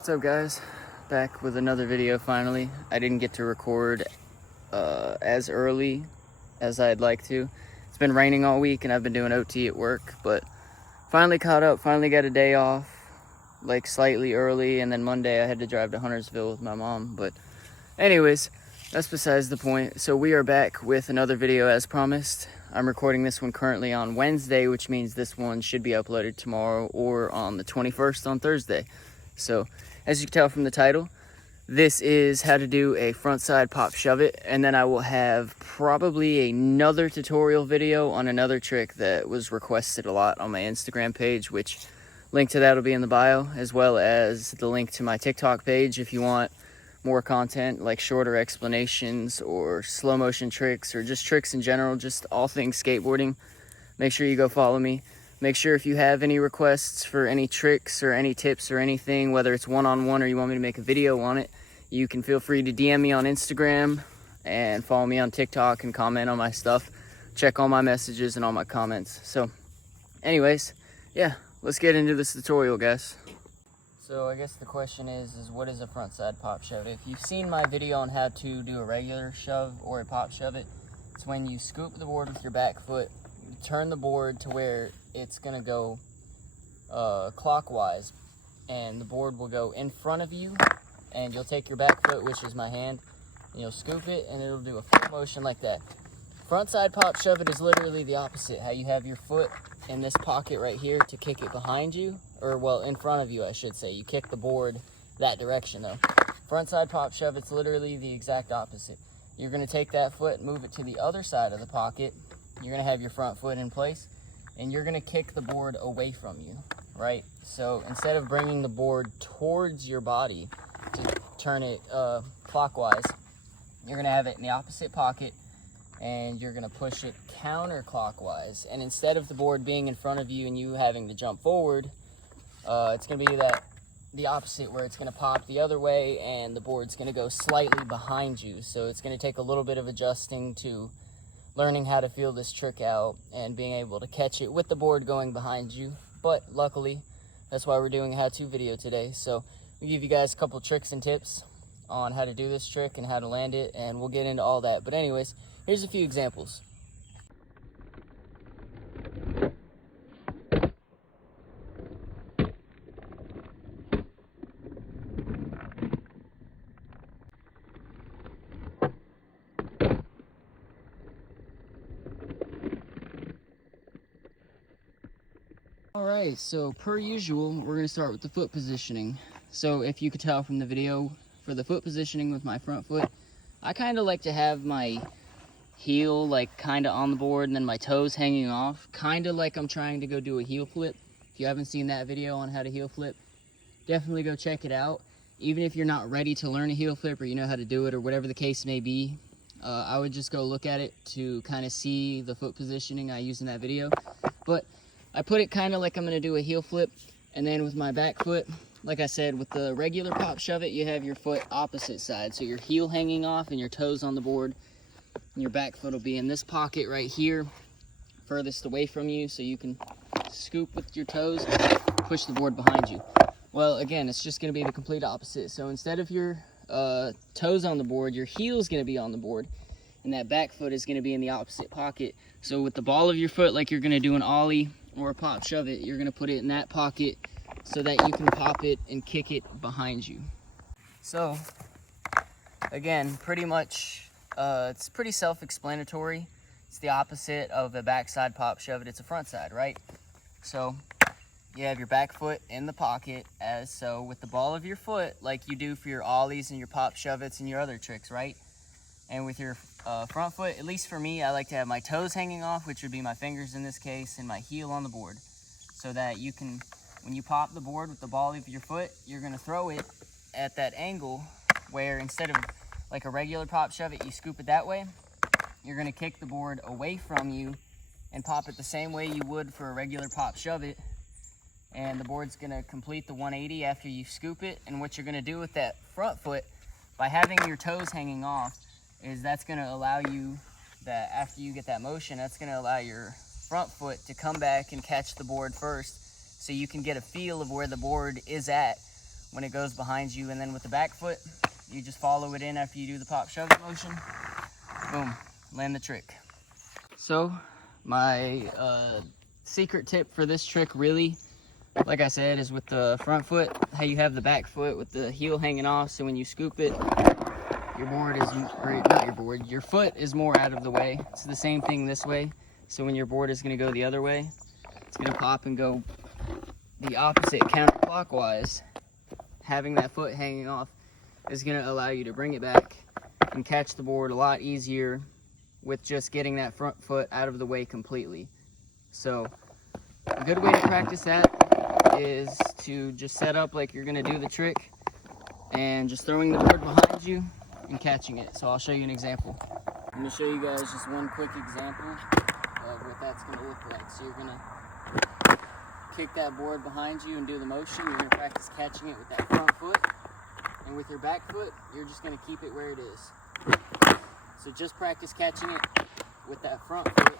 What's up, guys? Back with another video finally. I didn't get to record as early as I'd like to. It's been raining all week and I've been doing OT at work, but finally caught up, finally got a day off, like slightly early, and then Monday I had to drive to Huntersville with my mom. But anyways, that's besides the point. So we are back with another video as promised. I'm recording this one currently on Wednesday, which means this one should be uploaded tomorrow or on the 21st on Thursday. So as you can tell from the title, this is how to do a front side pop shove it, and then I will have probably another tutorial video on another trick that was requested a lot on my Instagram page, which link to that will be in the bio, as well as the link to my TikTok page if you want more content like shorter explanations or slow motion tricks or just tricks in general, just all things skateboarding. Make sure you go follow me. Make sure if you have any requests for any tricks or any tips or anything, whether it's one-on-one or you want me to make a video on it, you can feel free to DM me on Instagram and follow me on TikTok and comment on my stuff. Check all my messages and all my comments. So anyways, yeah, let's get into this tutorial, guys. So I guess the question is what is a front side pop shove? If you've seen my video on how to do a regular shove or a pop shove it, it's when you scoop the board with your back foot, you turn the board to where it's gonna go clockwise, and the board will go in front of you, and you'll take your back foot, which is my hand, and you'll scoop it, and it'll do a foot motion like that. Front side pop shove it is literally the opposite. How you have your foot in this pocket right here to kick it behind you, or well, in front of you, I should say. You kick the board that direction though. Front side pop shove, it's literally the exact opposite. You're gonna take that foot and move it to the other side of the pocket. You're gonna have your front foot in place, and you're gonna kick the board away from you, right? So instead of bringing the board towards your body to turn it clockwise, you're gonna have it in the opposite pocket, and you're gonna push it counterclockwise. And instead of the board being in front of you and you having to jump forward, it's gonna be the opposite, where it's gonna pop the other way and the board's gonna go slightly behind you. So it's gonna take a little bit of adjusting to learning how to feel this trick out and being able to catch it with the board going behind you. But luckily, that's why we're doing a how-to video today. So we give you guys a couple tricks and tips on how to do this trick and how to land it, and we'll get into all that. But anyways, here's a few examples. Alright, so per usual, we're going to start with the foot positioning. So if you could tell from the video, for the foot positioning with my front foot, I kind of like to have my heel like kind of on the board and then my toes hanging off, kind of like I'm trying to go do a heel flip. If you haven't seen that video on how to heel flip, definitely go check it out. Even if you're not ready to learn a heel flip or you know how to do it or whatever the case may be, I would just go look at it to kind of see the foot positioning I use in that video. But I put it kind of like I'm going to do a heel flip, and then with my back foot, like I said, with the regular pop shove it, you have your foot opposite side. So your heel hanging off and your toes on the board, and your back foot will be in this pocket right here, furthest away from you, so you can scoop with your toes, push the board behind you. Well, again, it's just going to be the complete opposite. So instead of your toes on the board, your heel is going to be on the board, and that back foot is going to be in the opposite pocket. So with the ball of your foot, like you're going to do an ollie or a pop shove it, you're going to put it in that pocket so that you can pop it and kick it behind you. So again, pretty much it's pretty self-explanatory. It's the opposite of a backside pop shove it. It's a front side, right? So you have your back foot in the pocket, as so with the ball of your foot, like you do for your ollies and your pop shove it's and your other tricks, right? And with your front foot, at least for me, I like to have my toes hanging off, which would be my fingers in this case, and my heel on the board, so that you can, when you pop the board with the ball of your foot, you're going to throw it at that angle where instead of like a regular pop shove it, you scoop it that way, you're going to kick the board away from you and pop it the same way you would for a regular pop shove it, and the board's going to complete the 180 after you scoop it. And what you're going to do with that front foot, by having your toes hanging off, is that's going to allow you that after you get that motion, that's going to allow your front foot to come back and catch the board first, so you can get a feel of where the board is at when it goes behind you. And then with the back foot, you just follow it in after you do the pop shove it motion. Boom, land the trick. So my secret tip for this trick, really, like I said, is with the front foot, how you have the back foot with the heel hanging off, so when you scoop it, your board is, or not your board, your foot is more out of the way. It's the same thing this way, so when your board is going to go the other way, it's going to pop and go the opposite counterclockwise. Having that foot hanging off is going to allow you to bring it back and catch the board a lot easier with just getting that front foot out of the way completely. So a good way to practice that is to just set up like you're going to do the trick and just throwing the board behind you and catching it. So I'll show you an example. I'm going to show you guys just one quick example of what that's going to look like. So you're going to kick that board behind you and do the motion. You're going to practice catching it with that front foot. And with your back foot, you're just going to keep it where it is. So just practice catching it with that front foot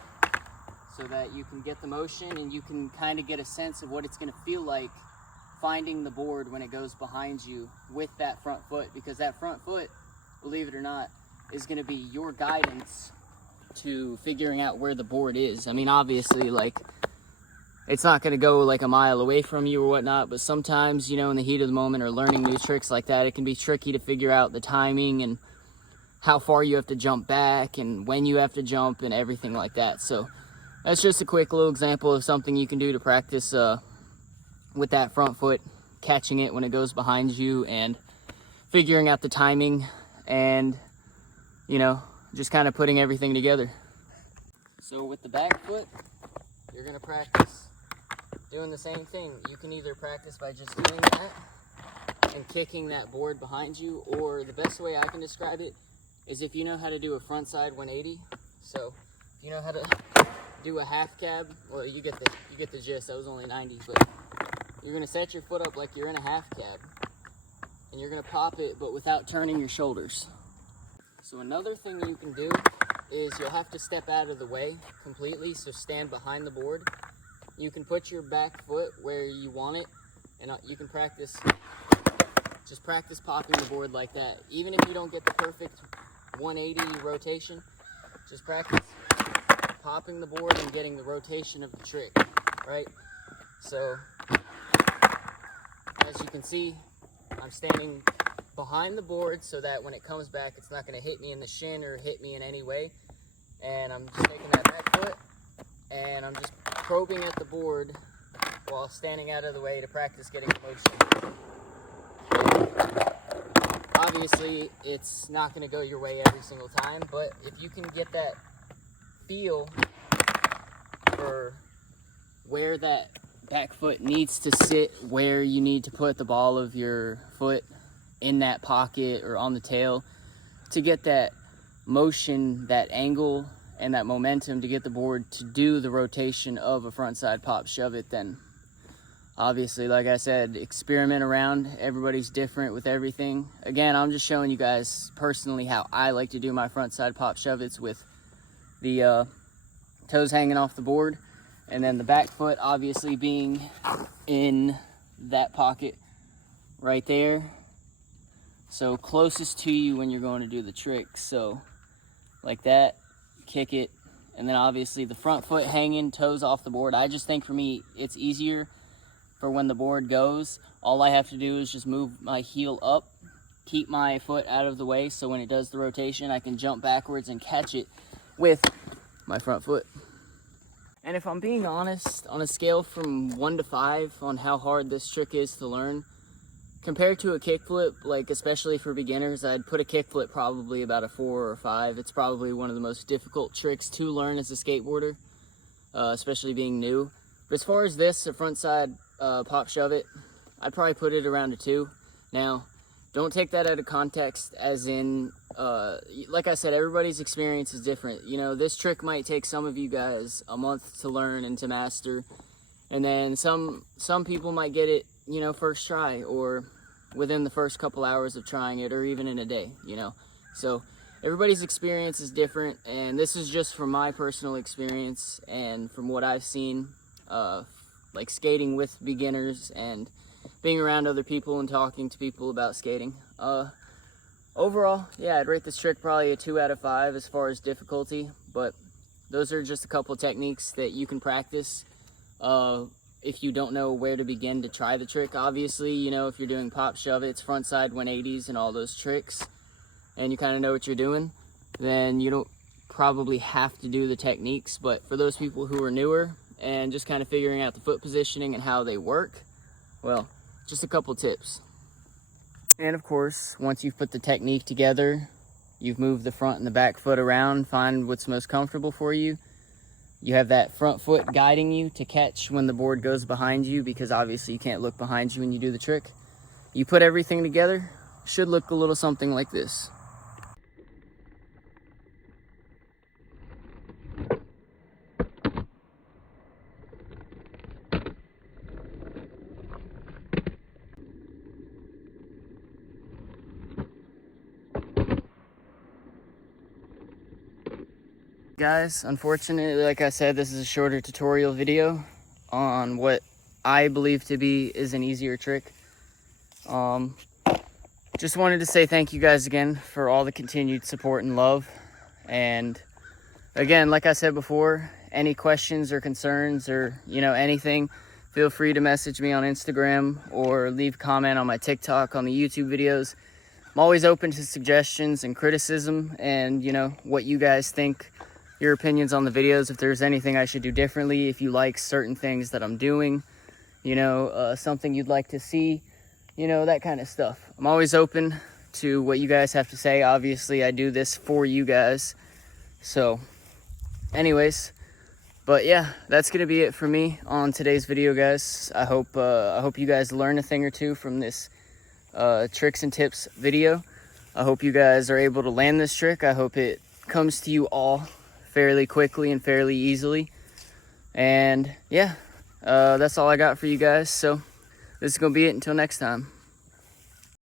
so that you can get the motion and you can kind of get a sense of what it's going to feel like finding the board when it goes behind you with that front foot. Because that front foot, believe it or not, is going to be your guidance to figuring out where the board is. I mean, obviously, like, it's not going to go like a mile away from you or whatnot, but sometimes, you know, in the heat of the moment or learning new tricks like that, it can be tricky to figure out the timing and how far you have to jump back and when you have to jump and everything like that. So that's just a quick little example of something you can do to practice with that front foot, catching it when it goes behind you and figuring out the timing and, you know, just kind of putting everything together. So with the back foot, you're going to practice doing the same thing. You can either practice by just doing that and kicking that board behind you, or the best way I can describe it is if you know how to do a front side 180. So if you know how to do a half cab, well, you get the gist. That was only 90, but you're going to set your foot up like you're in a half cab and you're going to pop it, but without turning your shoulders. So another thing you can do is you'll have to step out of the way completely, so stand behind the board. You can put your back foot where you want it, and you can just practice popping the board like that. Even if you don't get the perfect 180 rotation, just practice popping the board and getting the rotation of the trick, right? So, as you can see, I'm standing behind the board so that when it comes back, it's not going to hit me in the shin or hit me in any way. And I'm just taking that back foot and I'm just probing at the board while standing out of the way to practice getting the motion. Obviously, it's not going to go your way every single time, but if you can get that feel for where that back foot needs to sit, where you need to put the ball of your foot in that pocket or on the tail to get that motion, that angle, and that momentum to get the board to do the rotation of a frontside pop shove it, then obviously, like I said, experiment around. Everybody's different with everything. Again, I'm just showing you guys personally how I like to do my frontside pop shove it's, with the toes hanging off the board and then the back foot obviously being in that pocket right there, so closest to you when you're going to do the trick. So like that, kick it, and then obviously the front foot hanging, toes off the board. I just think for me it's easier for when the board goes. All I have to do is just move my heel up, keep my foot out of the way, so when it does the rotation I can jump backwards and catch it with my front foot. And if I'm being honest, on a scale from 1 to 5 on how hard this trick is to learn, compared to a kickflip, like especially for beginners, I'd put a kickflip probably about a 4 or 5. It's probably one of the most difficult tricks to learn as a skateboarder, especially being new. But as far as this, a frontside pop shove it, I'd probably put it around a 2. Now, don't take that out of context as in, like I said, everybody's experience is different. You know, this trick might take some of you guys a month to learn and to master, and then some people might get it, you know, first try, or within the first couple hours of trying it, or even in a day, you know. So everybody's experience is different, and this is just from my personal experience and from what I've seen, like skating with beginners and being around other people and talking to people about skating. Overall, yeah, I'd rate this trick probably a 2 out of 5 as far as difficulty, but those are just a couple techniques that you can practice if you don't know where to begin to try the trick. Obviously, you know, if you're doing Pop Shove It, it's frontside 180s and all those tricks, and you kind of know what you're doing, then you don't probably have to do the techniques. But for those people who are newer and just kind of figuring out the foot positioning and how they work, well, just a couple tips. And of course, once you've put the technique together, you've moved the front and the back foot around, find what's most comfortable for you. You have that front foot guiding you to catch when the board goes behind you, because obviously you can't look behind you when you do the trick. You put everything together, should look a little something like this. Guys, unfortunately, like I said, this is a shorter tutorial video on what I believe to be is an easier trick. Just wanted to say thank you guys again for all the continued support and love. And again, like I said before, any questions or concerns or, you know, anything, feel free to message me on Instagram or leave a comment on my TikTok, on the YouTube videos. I'm always open to suggestions and criticism and, you know, what you guys think, your opinions on the videos, if there's anything I should do differently, if you like certain things that I'm doing, you know, something you'd like to see, you know, that kind of stuff. I'm always open to what you guys have to say. Obviously, I do this for you guys. So, anyways, but yeah, that's gonna be it for me on today's video, guys. I hope you guys learn a thing or two from this tricks and tips video. I hope you guys are able to land this trick. I hope it comes to you all fairly quickly and fairly easily. And yeah, that's all I got for you guys. So this is gonna be it until next time.